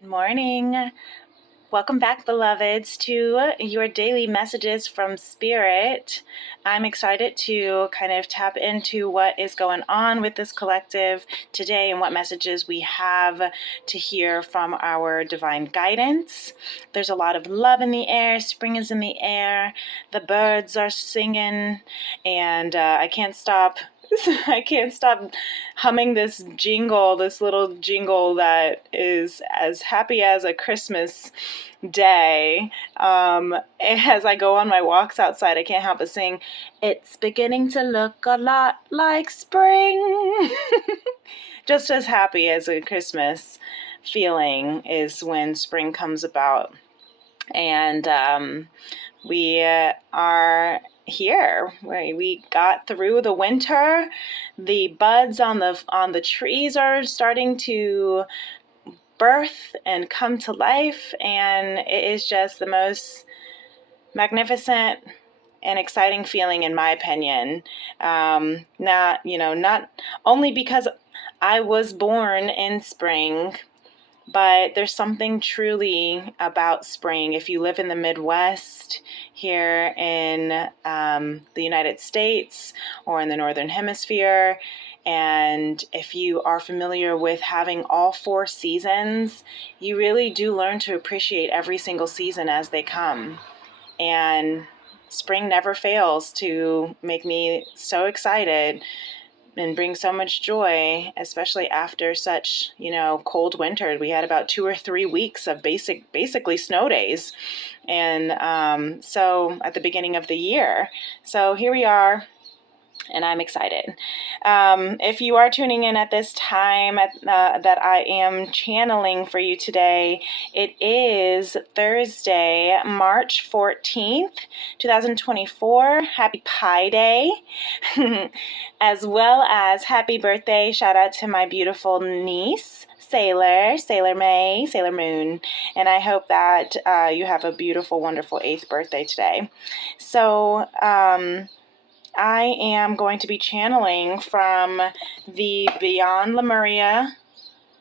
Good morning. Welcome back, beloveds, to your daily messages from Spirit. I'm excited to kind of tap into what is going on with this collective today and what messages we have to hear from our divine guidance. There's a lot of love in the air, spring is in the air, the birds are singing, and I can't stop humming this jingle, this little jingle that is as happy as a Christmas day. As I go on my walks outside, I can't help but sing, "It's beginning to look a lot like spring." Just as happy as a Christmas feeling is when spring comes about. And we are here. We got through the winter. The buds on the trees are starting to birth and come to life, and it is just the most magnificent and exciting feeling, in my opinion. Not only because I was born in spring, but there's something truly about spring. If you live in the Midwest here in the United States or in the Northern Hemisphere, and if you are familiar with having all four seasons, you really do learn to appreciate every single season as they come. And spring never fails to make me so excited and bring so much joy, especially after such, cold winter. We had about 2 or 3 weeks of basically snow days. And so at the beginning of the year. So here we are, and I'm excited. If you are tuning in at this time that I am channeling for you today, it is Thursday, March 14th, 2024. Happy Pi Day, as well as happy birthday. Shout out to my beautiful niece, Sailor May, Sailor Moon, and I hope that you have a beautiful, wonderful 8th birthday today. So, I am going to be channeling from the Beyond Lemuria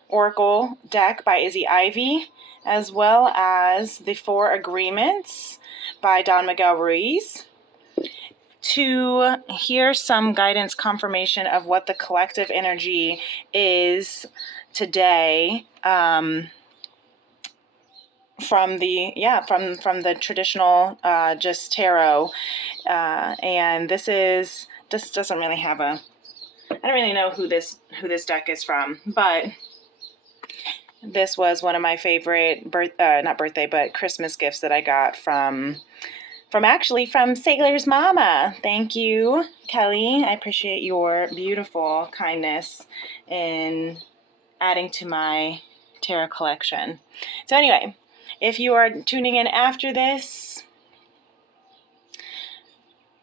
Oracle deck by Izzy Ivy, as well as the Four Agreements by Don Miguel Ruiz, to hear some guidance confirmation of what the collective energy is today. From the traditional just tarot, and this doesn't really have I don't really know who this deck is from, but this was one of my favorite not birthday but Christmas gifts that I got from Sailor's Mama. Thank you, Kelly. I appreciate your beautiful kindness in adding to my tarot collection. So anyway, if you are tuning in after this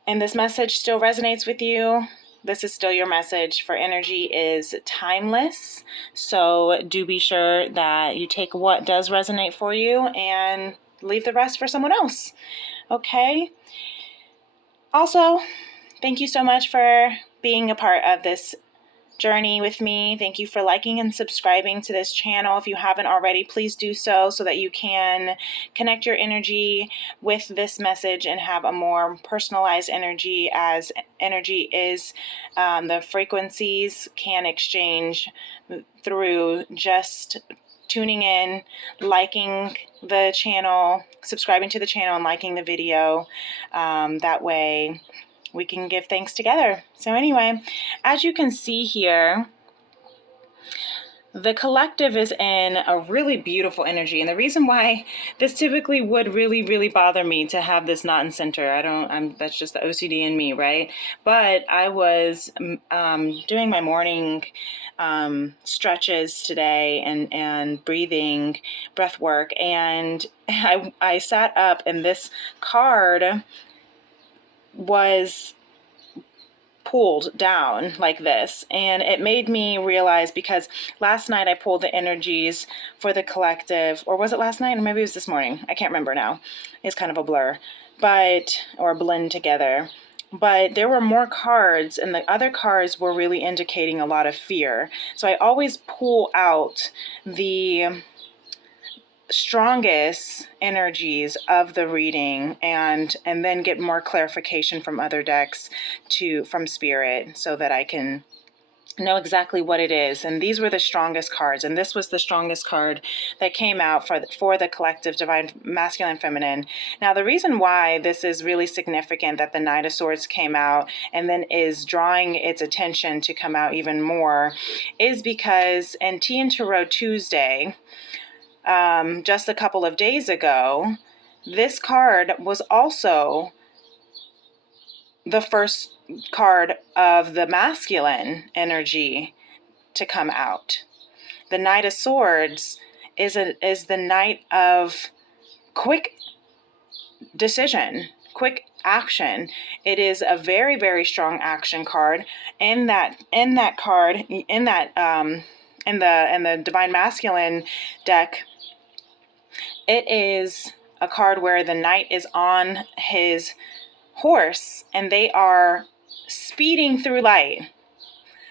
and this message still resonates with you, this is still your message, for energy is timeless. So do be sure that you take what does resonate for you and leave the rest for someone else. Okay? Also, thank you so much for being a part of this journey with me. Thank you for liking and subscribing to this channel. If you haven't already, please do so that you can connect your energy with this message and have a more personalized energy, as energy is the frequencies can exchange through just tuning in, liking the channel, subscribing to the channel, and liking the video. That way we can give thanks together. So anyway, as you can see here, the collective is in a really beautiful energy. And the reason why this typically would really, really bother me to have this not in center, that's just the OCD in me, right? But I was doing my morning stretches today and breathing, breath work. And I sat up, and this card was pulled down like this, and it made me realize, because last night I pulled the energies for the collective, or was it last night, or maybe it was this morning, I can't remember now, it's kind of a blur, or blend together, but there were more cards, and the other cards were really indicating a lot of fear. So I always pull out the strongest energies of the reading, and then get more clarification from other decks from spirit, so that I can know exactly what it is. And these were the strongest cards, and this was the strongest card that came out for the collective divine masculine feminine. Now, the reason why this is really significant that the Knight of Swords came out and then is drawing its attention to come out even more is because in Tea and Tarot Tuesday, just a couple of days ago, this card was also the first card of the masculine energy to come out. The Knight of Swords is the Knight of quick decision, quick action. It is a very, very strong action card. In the Divine Masculine deck, it is a card where the knight is on his horse and they are speeding through light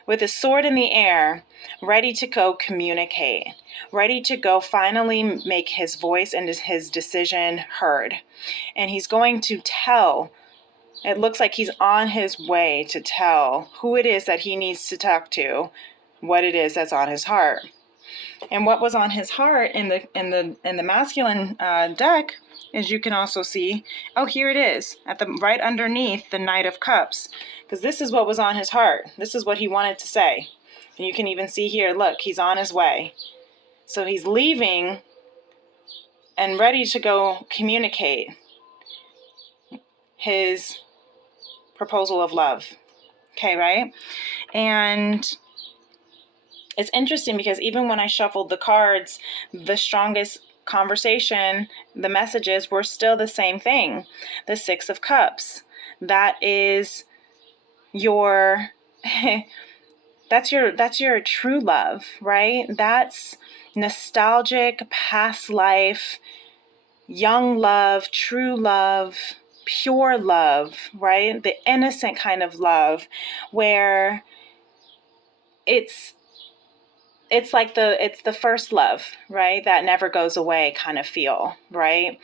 with a sword in the air, ready to go communicate, ready to go finally make his voice and his decision heard. And he's going to tell, it looks like he's on his way to tell who it is that he needs to talk to, what it is that's on his heart. And what was on his heart in the masculine deck, as you can also see, oh, here it is, right underneath the Knight of Cups, because this is what was on his heart. This is what he wanted to say. And you can even see here, look, he's on his way. So he's leaving and ready to go communicate his proposal of love. Okay, right? And it's interesting because even when I shuffled the cards, the strongest conversation, the messages were still the same thing. The Six of Cups. That is your that's your true love, right? That's nostalgic, past life, young love, true love, pure love, right? The innocent kind of love where it's like it's the first love, right? That never goes away kind of feel, right?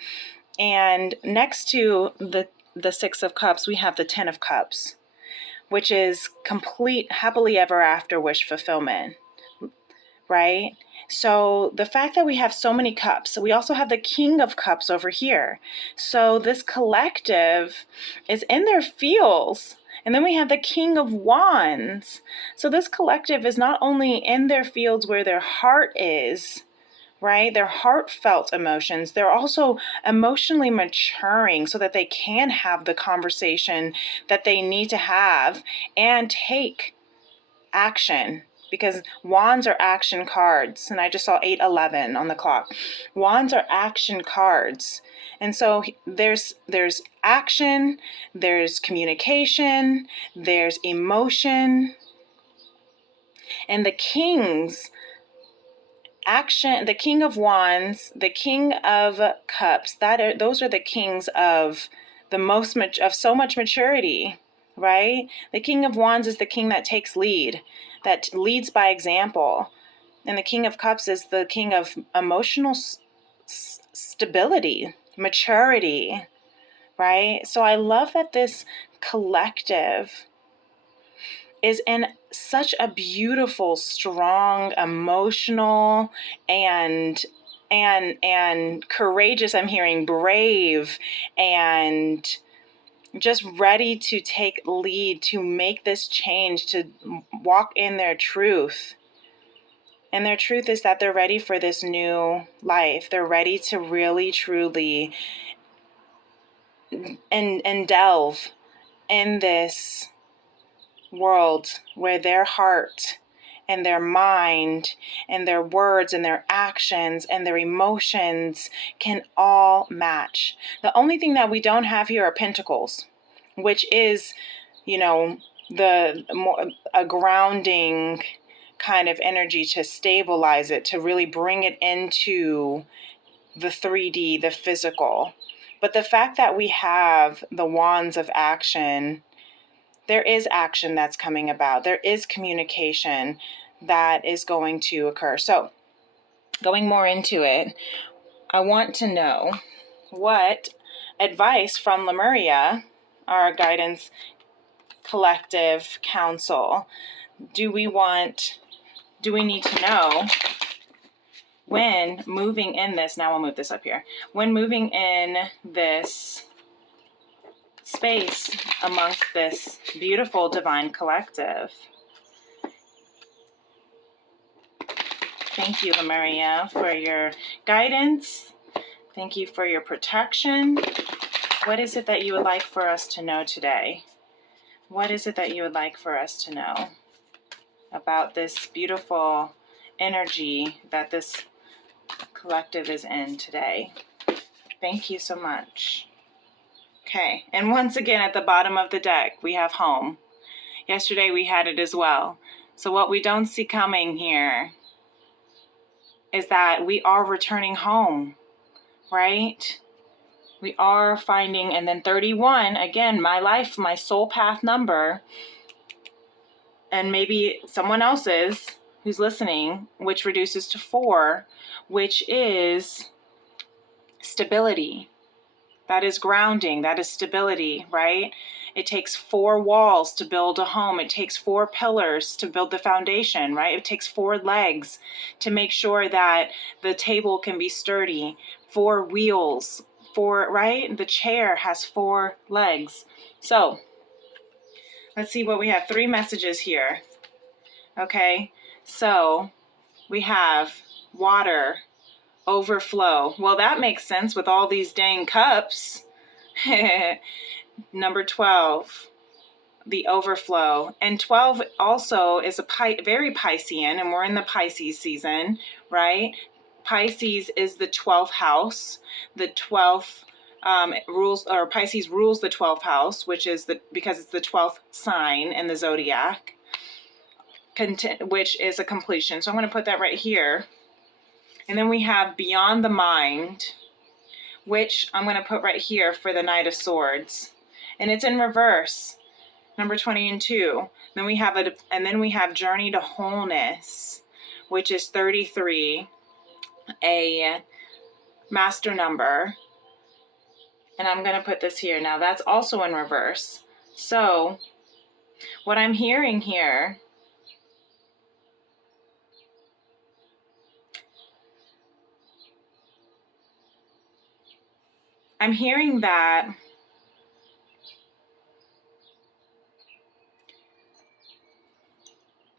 And next to the Six of Cups, we have the Ten of Cups, which is complete happily ever after wish fulfillment, right? So the fact that we have so many cups, we also have the King of Cups over here. So this collective is in their feels. And then we have the King of Wands. So this collective is not only in their fields where their heart is, right? Their heartfelt emotions. They're also emotionally maturing so that they can have the conversation that they need to have and take action. Because wands are action cards. And I just saw 8:11 on the clock. Wands are action cards. And so there's action, there's communication, there's emotion. And the kings, action, the King of Wands, the King of Cups, those are the kings of so much maturity, right? The King of Wands is the king that takes lead, that leads by example. And the King of Cups is the king of emotional stability, maturity, right? So I love that this collective is in such a beautiful, strong, emotional, and courageous, I'm hearing brave, and just ready to take lead, to make this change, to walk in their truth. And their truth is that they're ready for this new life. They're ready to really, truly and delve in this world where their heart and their mind and their words and their actions and their emotions can all match. The only thing that we don't have here are pentacles, which is, a grounding kind of energy to stabilize it, to really bring it into the 3D, the physical. But the fact that we have the wands of action, there is action that's coming about. There is communication that is going to occur. So going more into it, I want to know what advice from Lemuria, our guidance collective council, do we need to know when moving in this, now we'll move this up here, when moving in this space amongst this beautiful divine collective. Thank you, Lemuria, for your guidance. Thank you for your protection. What is it that you would like for us to know today? What is it that you would like for us to know about this beautiful energy that this collective is in today? Thank you so much. Okay, and once again at the bottom of the deck, we have home. Yesterday we had it as well. So what we don't see coming here is that we are returning home, right? We are finding, and then 31, again, my life, my soul path number, and maybe someone else's who's listening, which reduces to 4, which is stability. That is grounding, that is stability, right? It takes 4 walls to build a home. It takes 4 pillars to build the foundation, right? It takes 4 legs to make sure that the table can be sturdy. 4 wheels, 4, right? The chair has 4 legs. So let's see what we have. 3 messages here. Okay, so we have water, overflow. Well, that makes sense with all these dang cups. Number 12, the overflow. And 12 also is a very Piscean, and we're in the Pisces season, right? Pisces is the 12th house. The 12th Pisces rules the 12th house, which is because it's the 12th sign in the zodiac, which is a completion. So I'm going to put that right here. And then we have beyond the mind, which I'm going to put right here for the Knight of Swords. And it's in reverse, number 20 and 2. Then we have Journey to Wholeness, which is 33, a master number. And I'm going to put this here. Now that's also in reverse. So what I'm hearing here that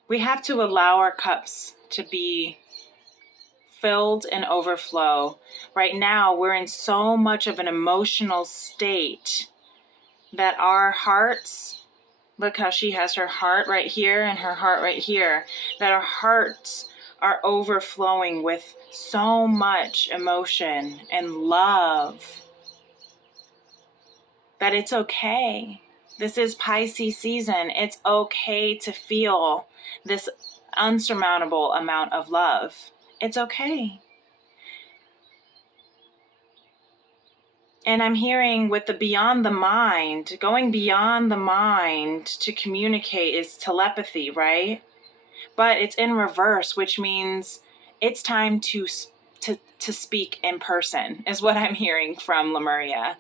we have to allow our cups to be filled and overflow. Right now, we're in so much of an emotional state that our hearts, look how she has her heart right here and her heart right here, that our hearts are overflowing with so much emotion and love that it's okay. This is Pisces season. It's okay to feel this unsurmountable amount of love. It's okay. And I'm hearing with the beyond the mind, going beyond the mind to communicate is telepathy, right? But it's in reverse, which means it's time to speak in person, is what I'm hearing from Lemuria.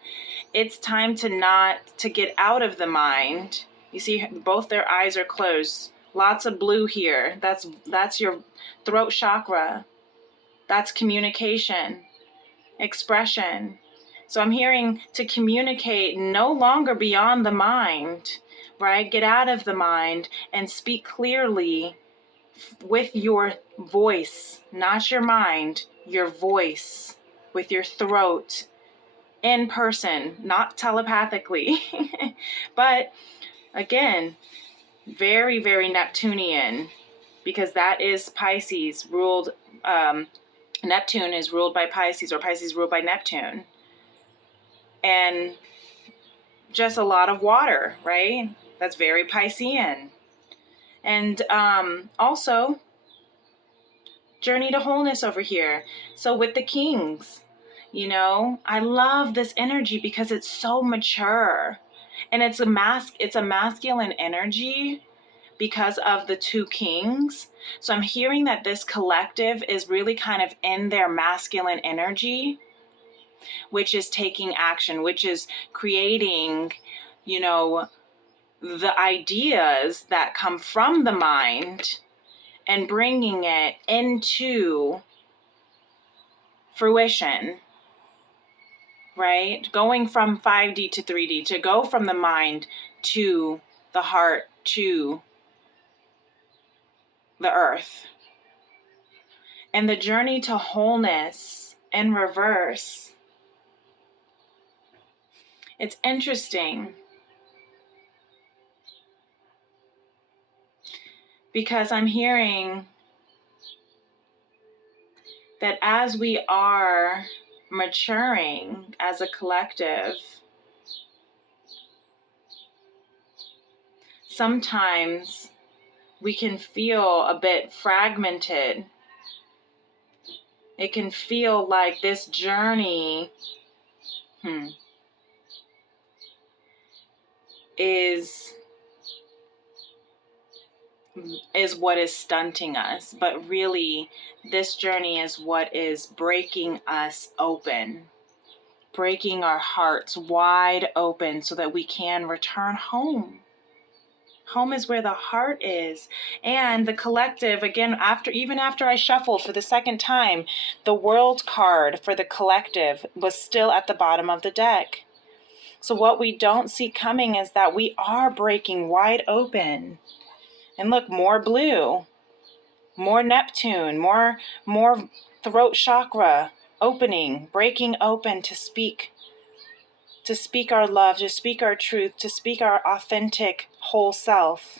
It's time to get out of the mind. You see, both their eyes are closed. Lots of blue here. That's your throat chakra. That's communication, expression. So I'm hearing to communicate no longer beyond the mind, right? Get out of the mind and speak clearly with your voice, not your mind, your voice, with your throat, in person, not telepathically. But again, very, very Neptunian, because that is Pisces ruled, Neptune is ruled by Pisces, or Pisces ruled by Neptune. And just a lot of water, right? That's very Piscean. And also, Journey to Wholeness over here. So with the Kings, I love this energy because it's so mature. And it's a masculine energy, because of the two kings. So I'm hearing that this collective is really kind of in their masculine energy, which is taking action, which is creating, you know, the ideas that come from the mind and bringing it into fruition, right? Going from 5D to 3D, to go from the mind to the heart to the earth. And the journey to wholeness in reverse. It's interesting because I'm hearing that as we are maturing as a collective, sometimes we can feel a bit fragmented. It can feel like this journey is what is stunting us, but really this journey is what is breaking us open, breaking our hearts wide open so that we can return home. Home is where the heart is. And the collective, again, even after I shuffled for the second time, the world card for the collective was still at the bottom of the deck. So what we don't see coming is that we are breaking wide open. And look, more blue, more Neptune, more throat chakra opening, breaking open to speak our love, to speak our truth, to speak our authentic whole self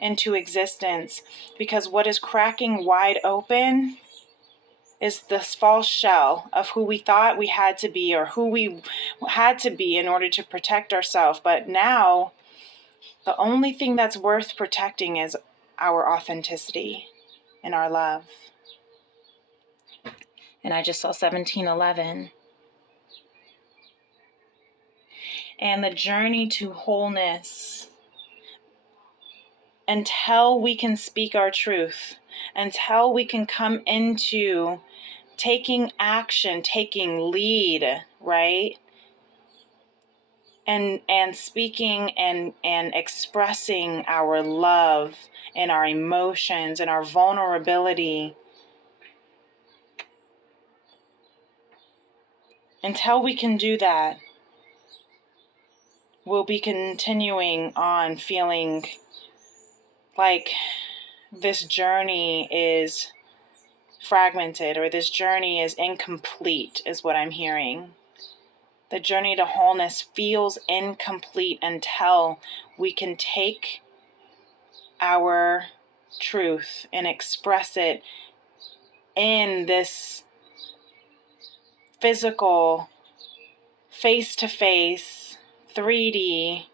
into existence. Because what is cracking wide open is this false shell of who we thought we had to be, or who we had to be in order to protect ourselves. But now, the only thing that's worth protecting is our authenticity and our love. And I just saw 1711. And the journey to wholeness, until we can speak our truth, until we can come into taking action, taking lead, right? And speaking and expressing our love and our emotions and our vulnerability. Until we can do that, we'll be continuing on feeling like this journey is fragmented, or this journey is incomplete, is what I'm hearing. The journey to wholeness feels incomplete until we can take our truth and express it in this physical, face-to-face, 3D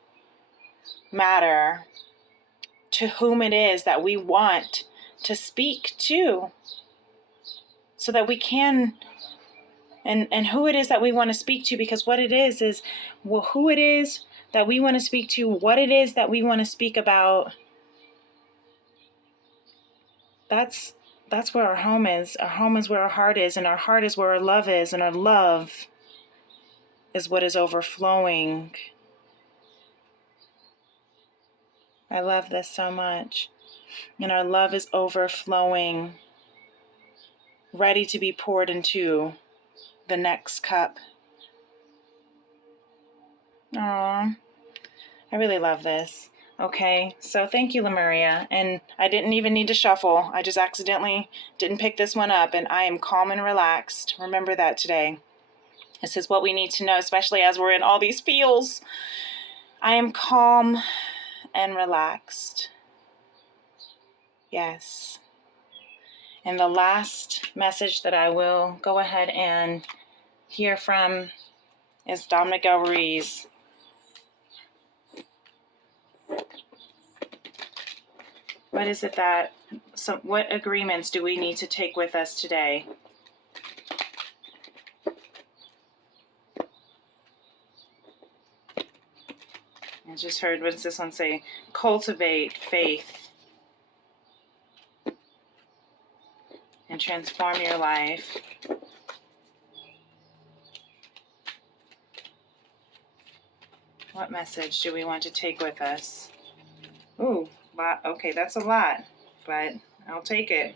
matter to whom it is that we want to speak to, so that we can, and who it is that we want to speak to, because what it is well, who it is that we want to speak to, what it is that we want to speak about, that's where our home is. Our home is where our heart is, and our heart is where our love is, and our love is what is overflowing. I love this so much. And our love is overflowing, ready to be poured into the next cup. Aww, I really love this. Okay, so thank you, Lemuria. And I didn't even need to shuffle. I just accidentally didn't pick this one up, and I am calm and relaxed. Remember that today. This is what we need to know, especially as we're in all these feels. I am calm and relaxed. Yes. And the last message that I will go ahead and hear from is Dom Miguel Ruiz. What is it that, what agreements do we need to take with us today? I just heard, what does this one say? Cultivate faith and transform your life. What message do we want to take with us? Ooh, okay, that's a lot, but I'll take it.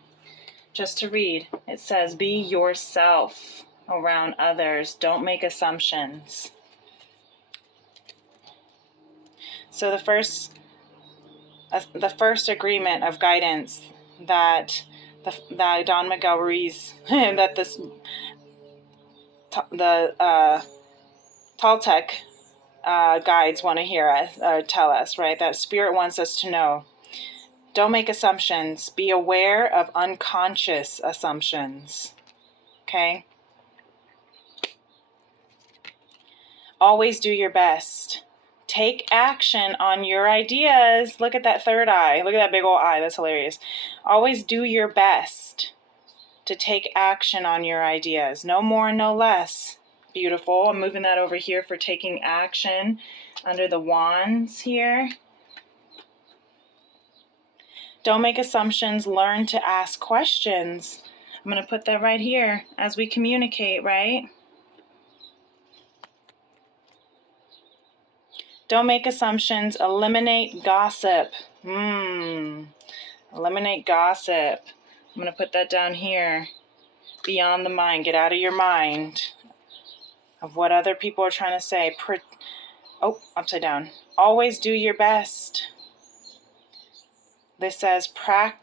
Just to read, it says, be yourself around others. Don't make assumptions. So the first agreement of guidance that Don Miguel Ruiz, that the Toltec guides want to hear us, tell us, right? That Spirit wants us to know. Don't make assumptions. Be aware of unconscious assumptions. Okay? Always do your best. Take action on your ideas. Look at that third eye. Look at that big old eye. That's hilarious. Always do your best to take action on your ideas. No more, no less. Beautiful. I'm moving that over here for taking action under the wands here. Don't make assumptions. Learn to ask questions. I'm going to put that right here as we communicate, right? Don't make assumptions. Eliminate gossip. Eliminate gossip. I'm going to put that down here. Beyond the mind. Get out of your mind of what other people are trying to say. Upside down. Always do your best. This says practice